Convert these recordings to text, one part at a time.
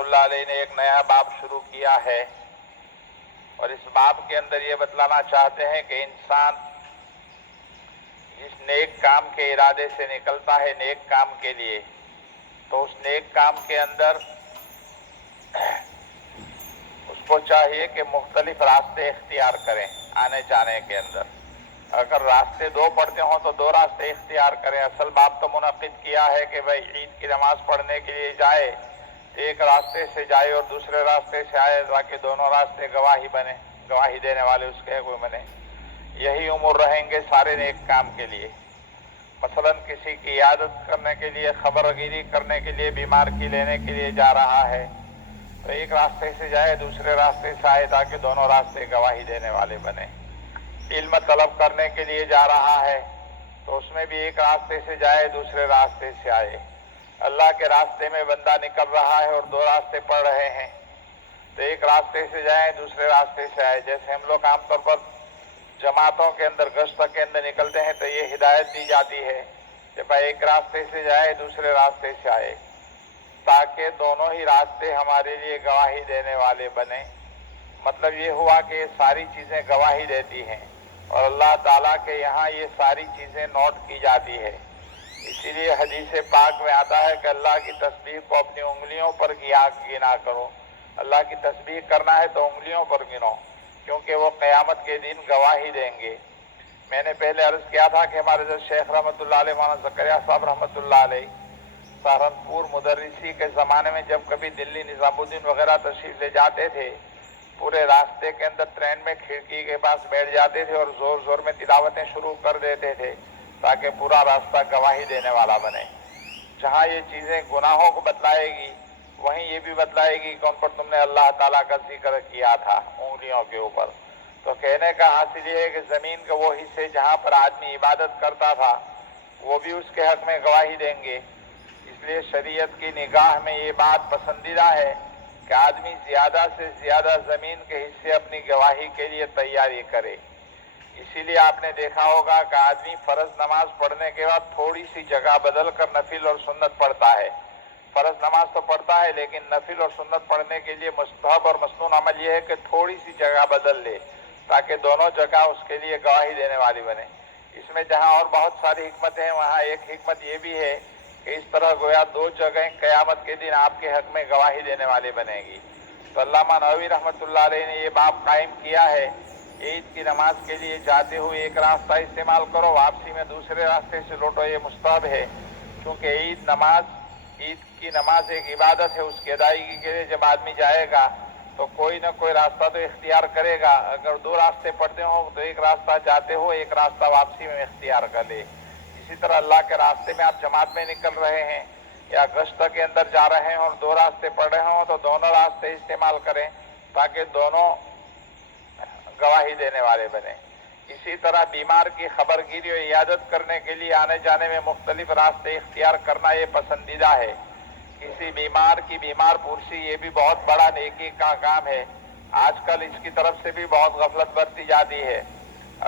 اللہ علیہ نے ایک نیا باب شروع کیا ہے، اور اس باب کے اندر یہ بتلانا چاہتے ہیں کہ انسان جس نیک کام کے ارادے سے نکلتا ہے نیک کام کے لیے، تو اس نیک کام کے اندر اس کو چاہیے کہ مختلف راستے اختیار کریں آنے جانے کے اندر۔ اگر راستے دو پڑھتے ہوں تو دو راستے اختیار کریں۔ اصل باب تو منعقد کیا ہے کہ بھائی عید کی نماز پڑھنے کے لیے جائے، ایک راستے سے جائے اور دوسرے راستے سے آئے، تاکہ دونوں راستے گواہی بنے، گواہی دینے والے اس کے کوئی بنے۔ یہی امور رہیں گے سارے نیک کام کے لیے۔ مثلا کسی کی عیادت کرنے کے لیے، خبرگیری کرنے کے لیے، بیمار کی لینے کے لیے جا رہا ہے، تو ایک راستے سے جائے دوسرے راستے سے آئے، تاکہ دونوں راستے گواہی دینے والے بنے۔ علم طلب کرنے کے لیے جا رہا ہے تو اس میں بھی ایک راستے سے جائے دوسرے راستے سے آئے۔ اللہ کے راستے میں بندہ نکل رہا ہے اور دو راستے پڑ رہے ہیں، تو ایک راستے سے جائیں دوسرے راستے سے آئے۔ جیسے ہم لوگ عام طور پر جماعتوں کے اندر گشت کے اندر نکلتے ہیں تو یہ ہدایت دی جاتی ہے کہ بھائی ایک راستے سے جائے دوسرے راستے سے آئے، تاکہ دونوں ہی راستے ہمارے لیے گواہی دینے والے بنے۔ مطلب یہ ہوا کہ یہ ساری چیزیں گواہی دیتی ہیں، اور اللہ تعالیٰ کے یہاں یہ ساری چیزیں نوٹ کی جاتی ہے۔ اسی لیے حدیث پاک میں آتا ہے کہ اللہ کی تسبیح کو اپنی انگلیوں پر گنا کرو۔ اللہ کی تسبیح کرنا ہے تو انگلیوں پر گنو، کیونکہ وہ قیامت کے دن گواہی دیں گے۔ میں نے پہلے عرض کیا تھا کہ ہمارے جو شیخ رحمۃ اللہ علیہ، مولانا زکریا صاحب رحمۃ اللہ علیہ، سہارنپور مدرسی کے زمانے میں جب کبھی دلی نظام الدین وغیرہ تشریف لے جاتے تھے، پورے راستے کے اندر ٹرین میں کھڑکی کے پاس بیٹھ جاتے تھے اور زور زور میں تلاوتیں شروع کر دیتے تھے، تاکہ پورا راستہ گواہی دینے والا بنے۔ جہاں یہ چیزیں گناہوں کو بتلائے گی، وہیں یہ بھی بتلائے گی کہ ان پر تم نے اللہ تعالیٰ کا ذکر کیا تھا انگلیوں کے اوپر۔ تو کہنے کا حاصل یہ ہے کہ زمین کے وہ حصے جہاں پر آدمی عبادت کرتا تھا، وہ بھی اس کے حق میں گواہی دیں گے۔ اس لیے شریعت کی نگاہ میں یہ بات پسندیدہ ہے کہ آدمی زیادہ سے زیادہ زمین کے حصے اپنی گواہی کے لیے تیاری کرے۔ اسی لیے آپ نے دیکھا ہوگا کہ آدمی فرض نماز پڑھنے کے بعد تھوڑی سی جگہ بدل کر نفل اور سنت پڑھتا ہے۔ فرض نماز تو پڑھتا ہے، لیکن نفل اور سنت پڑھنے کے لیے مستحب اور مسنون عمل یہ ہے کہ تھوڑی سی جگہ بدل لے، تاکہ دونوں جگہ اس کے لیے گواہی دینے والی بنے۔ اس میں جہاں اور بہت ساری حکمتیں ہیں، وہاں ایک حکمت یہ بھی ہے کہ اس طرح گویا دو جگہیں قیامت کے دن آپ کے حق میں گواہی دینے والی بنے گی۔ تو علامہ نووی رحمۃ اللہ علیہ نے یہ باب قائم کیا ہے، عید کی نماز کے لیے جاتے ہوئے ایک راستہ استعمال کرو، واپسی میں دوسرے راستے سے لوٹو۔ یہ مستحب ہے، کیونکہ عید کی نماز ایک عبادت ہے۔ اس کی ادائیگی کے لیے جب آدمی جائے گا تو کوئی نہ کوئی راستہ تو اختیار کرے گا۔ اگر دو راستے پڑتے ہوں تو ایک راستہ جاتے ہو، ایک راستہ واپسی میں اختیار کر لے۔ اسی طرح اللہ کے راستے میں آپ جماعت میں نکل رہے ہیں یا گشت کے اندر جا رہے ہیں اور دو راستے پڑ رہے ہوں تو دونوں راستے استعمال کریں، تاکہ دونوں گواہی دینے والے بنے۔ اسی طرح بیمار کی خبرگیری اور عیادت کرنے کے لیے آنے جانے میں مختلف راستے اختیار کرنا یہ پسندیدہ ہے۔ کسی بیمار کی بیمار پرسی یہ بھی بہت بڑا نیکی کا کام ہے۔ آج کل اس کی طرف سے بھی بہت غفلت برتی جاتی ہے۔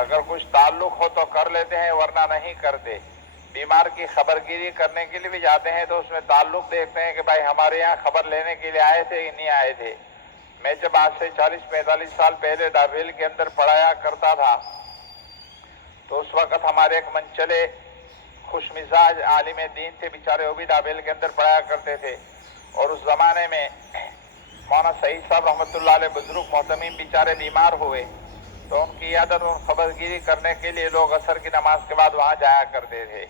اگر کچھ تعلق ہو تو کر لیتے ہیں، ورنہ نہیں کرتے۔ بیمار کی خبرگیری کرنے کے لیے بھی جاتے ہیں تو اس میں تعلق دیکھتے ہیں کہ بھائی ہمارے یہاں خبر لینے کے لیے آئے تھے کہ نہیں آئے تھے۔ میں جب آج سے 40-45 سال پہلے ڈابیل کے اندر پڑھایا کرتا تھا تو اس وقت ہمارے ایک منچلے خوش مزاج عالم دین تھے، بیچارے وہ بھی ڈابیل کے اندر پڑھایا کرتے تھے، اور اس زمانے میں مولانا سعید صاحب رحمۃ اللہ علیہ بزرگ محتمین بیچارے بیمار ہوئے، تو ان کی عیادت اور خبرگیری کرنے کے لیے لوگ عصر کی نماز کے بعد وہاں جایا کرتے تھے۔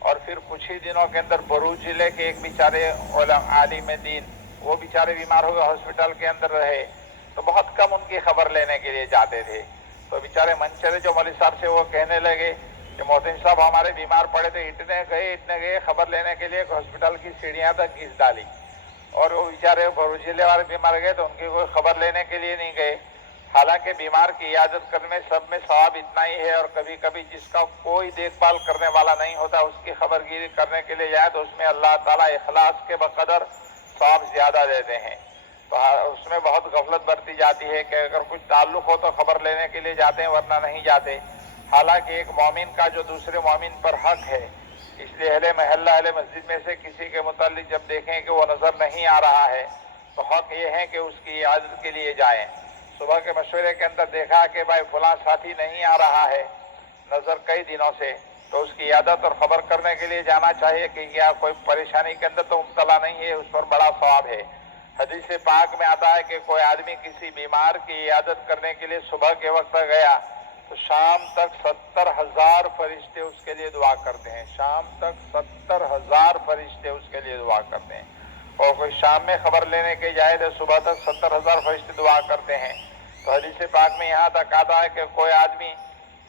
اور پھر کچھ ہی دنوں کے اندر بروچ ضلع کے ایک بیچارے عالم دین، وہ بیچارے بیمار ہوئے، ہاسپٹل کے اندر رہے، تو بہت کم ان کی خبر لینے کے لیے جاتے تھے۔ تو بیچارے منچرے جو مولوی صاحب سے وہ کہنے لگے کہ محتم صاحب ہمارے بیمار پڑے تھے، اتنے گئے خبر لینے کے لیے کہ ہاسپٹل کی سیڑھیاں تک گھس ڈالی، اور وہ بیچارے بروچ ضلع والے بیمار گئے تو ان کی کوئی خبر لینے کے لیے نہیں گئے۔ حالانکہ بیمار کی عیادت کرنے میں سب میں ثواب اتنا ہی ہے، اور کبھی کبھی جس کا کوئی دیکھ بھال کرنے والا نہیں ہوتا اس کی خبرگیری کرنے کے لیے جائے تو اس میں اللہ تعالیٰ اخلاص کے بقدر ثواب زیادہ دیتے ہیں۔ تو اس میں بہت غفلت برتی جاتی ہے کہ اگر کچھ تعلق ہو تو خبر لینے کے لیے جاتے ہیں، ورنہ نہیں جاتے۔ حالانکہ ایک مومن کا جو دوسرے مومن پر حق ہے، اس لیے اہل محلہ اہل مسجد میں سے کسی کے متعلق جب دیکھیں کہ وہ نظر نہیں آ رہا ہے تو حق یہ ہے کہ اس کی عیادت کے لیے جائیں۔ صبح کے مشورے کے اندر دیکھا کہ بھائی فلاں ساتھی نہیں آ رہا ہے نظر کئی دنوں سے، تو اس کی عیادت اور خبر کرنے کے لیے جانا چاہیے کہ کیا کوئی پریشانی کے اندر تو مبتلا نہیں ہے، اس پر بڑا ثواب ہے۔ حدیث پاک میں آتا ہے کہ کوئی آدمی کسی بیمار کی عیادت کرنے کے لیے صبح کے وقت گیا تو شام تک 70,000 فرشتے اس کے لیے دعا کرتے ہیں۔ شام تک 70,000 فرشتے اس کے لیے دعا کرتے ہیں۔ اور کوئی شام میں خبر لینے کے جائے تو صبح تک 70,000 فرشتے دعا کرتے ہیں۔ تو حدیث پاک میں یہاں تک آتا ہے کہ کوئی آدمی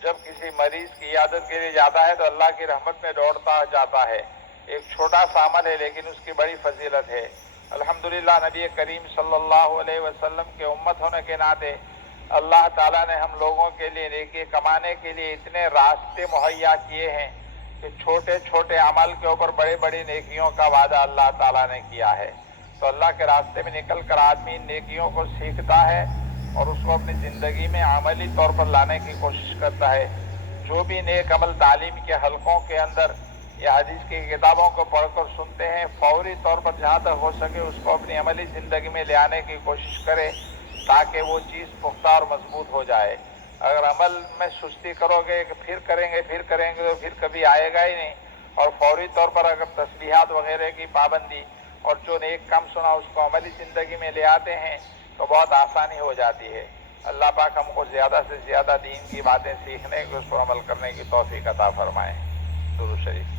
جب کسی مریض کی عیادت کے لیے جاتا ہے تو اللہ کی رحمت میں دوڑتا جاتا ہے۔ ایک چھوٹا سا عمل ہے لیکن اس کی بڑی فضیلت ہے۔ الحمدللہ نبی کریم صلی اللہ علیہ وسلم کے امت ہونے کے ناطے اللہ تعالیٰ نے ہم لوگوں کے لیے نیکی کمانے کے لیے اتنے راستے مہیا کیے ہیں کہ چھوٹے چھوٹے عمل کے اوپر بڑے بڑی نیکیوں کا وعدہ اللہ تعالیٰ نے کیا ہے۔ تو اللہ کے راستے میں نکل کر آدمی نیکیوں کو سیکھتا ہے اور اس کو اپنی زندگی میں عملی طور پر لانے کی کوشش کرتا ہے۔ جو بھی نیک عمل تعلیم کے حلقوں کے اندر یا حدیث کی کتابوں کو پڑھ کر سنتے ہیں، فوری طور پر جہاں تک ہو سکے اس کو اپنی عملی زندگی میں لے آنے کی کوشش کرے تاکہ وہ چیز پختہ اور مضبوط ہو جائے۔ اگر عمل میں سستی کرو گے کہ پھر کریں گے تو پھر کبھی آئے گا ہی نہیں۔ اور فوری طور پر اگر تسبیحات وغیرہ کی پابندی اور جو نیک کام سنا اس کو عملی زندگی میں لے آتے ہیں تو بہت آسانی ہو جاتی ہے۔ اللہ پاک ہم کو زیادہ سے زیادہ دین کی باتیں سیکھنے کی، اس پر عمل کرنے کی توفیق عطا فرمائیں۔ درود شریف۔